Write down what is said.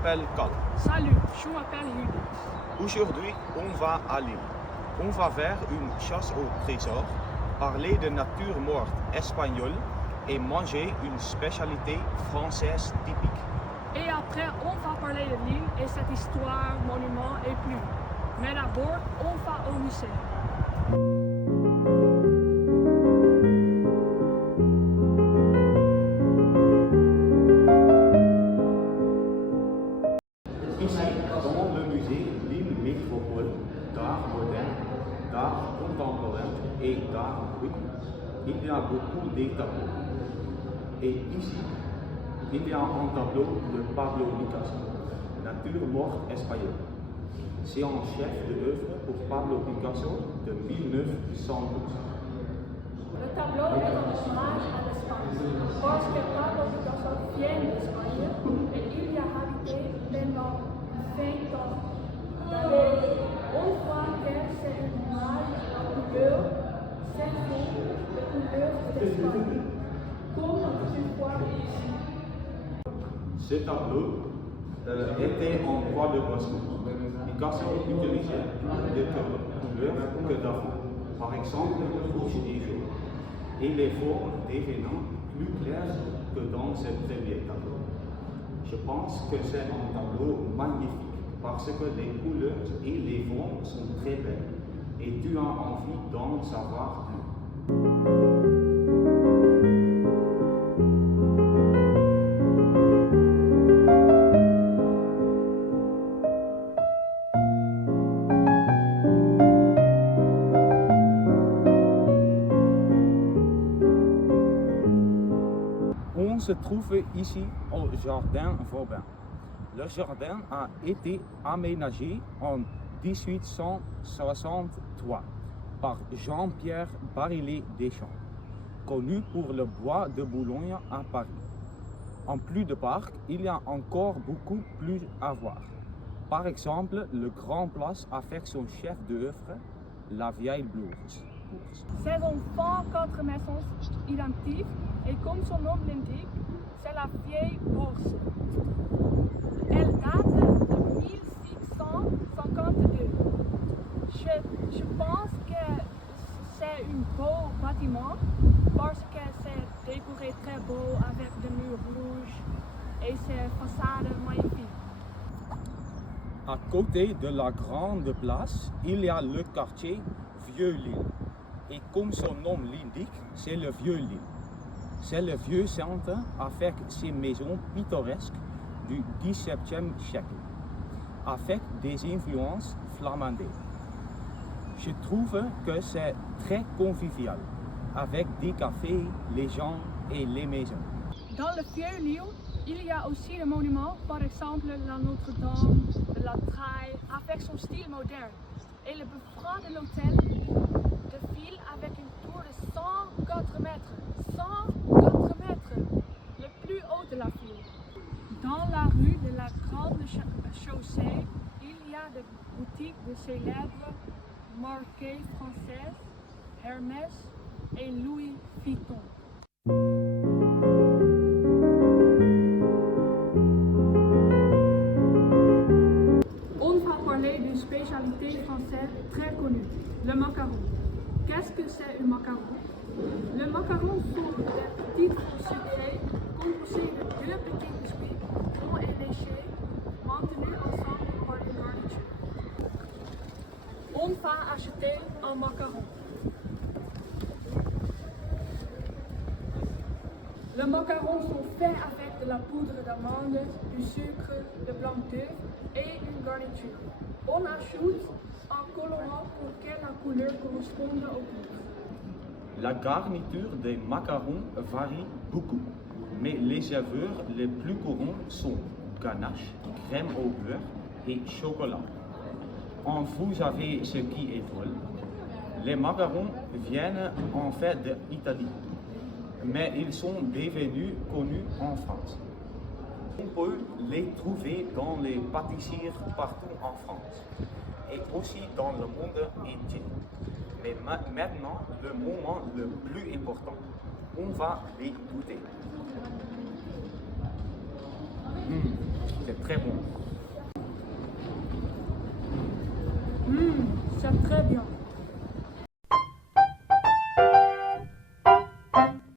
m'appelle Cal. Salut, je m'appelle Judith. Aujourd'hui, on va à Lille. On va faire une chasse au trésor, parler de nature morte espagnole et manger une spécialité française typique. Et après, on va parler de Lille et cette histoire, monument et plus. Mais d'abord, on va au musée. Ici, dans le musée Lille Métropole d'art moderne, d'art contemporain et d'art brut, il y a beaucoup de tableaux. Et ici, il y a un tableau de Pablo Picasso, Nature morte espagnole. C'est un chef d'œuvre pour Pablo Picasso de 1912. Le tableau est un hommage à l'Espagne, parce que Pablo Picasso vient d'Espagne et il y a habité pendant 20 ans. On voit que c'est une image à couleur, c'est de couleur d'Espagne, comme tu vois ici. Ce tableau était en bois de Bosco. Picasso utilisait plus de couleurs que d'avant, par exemple rouge et jaune, et les formes devenant plus claires que dans ce premier tableau. Je pense que c'est un tableau magnifique parce que les couleurs et les formes sont très belles et tu as envie d'en savoir plus. On se trouve ici au jardin Vauban. Le jardin a été aménagé en 1863 par Jean-Pierre Barillet Deschamps, connu pour le bois de Boulogne à Paris. En plus de parc, il y a encore beaucoup plus à voir. Par exemple, le Grand Place avec son chef d'œuvre, la vieille bourse. Ces enfants quatre maisons identiques et comme son nom l'indique, c'est la vieille bourse. Elle date de 1652. Je pense que c'est un beau bâtiment parce que c'est décoré très beau avec des murs rouges et ses façades magnifiques. À côté de la grande place, il y a le quartier Vieux-Lille. Et comme son nom l'indique, c'est le Vieux-Lille. C'est le vieux centre avec ses maisons pittoresques du XVIIe siècle, avec des influences flamandes. Je trouve que c'est très convivial, avec des cafés, les gens et les maisons. Dans le Vieux-Lille, il y a aussi des monuments, par exemple la Notre-Dame, la Traille, avec son style moderne, et le beffroi de l'hôtel de ville avec une tour de 104 mètres. 104 mètres, le plus haut de la ville. Dans la rue de la Grande Chaussée, il y a des boutiques de célèbres marques françaises, Hermès et Louis Vuitton. On va parler d'une spécialité française très connue, le macaron. Qu'est-ce que c'est un macaron? Le macaron sont des petites feuilles sucrées composées de deux petits biscuits ronds et léchés, maintenus ensemble par une garniture. On va acheter un macaron. Les macarons sont faits avec de la poudre d'amande, du sucre, de blanc d'œuf et une garniture. On ajoute un colorant pour que la couleur corresponde au goût. La garniture des macarons varie beaucoup, mais les saveurs les plus courantes sont ganache, crème au beurre et chocolat. En vous avez ce qui est drôle. Les macarons viennent en fait d'Italie, mais ils sont devenus connus en France. On peut les trouver dans les pâtissières partout en France et aussi dans le monde entier. Mais maintenant, le moment le plus important, on va les goûter. C'est très bon. C'est très bien.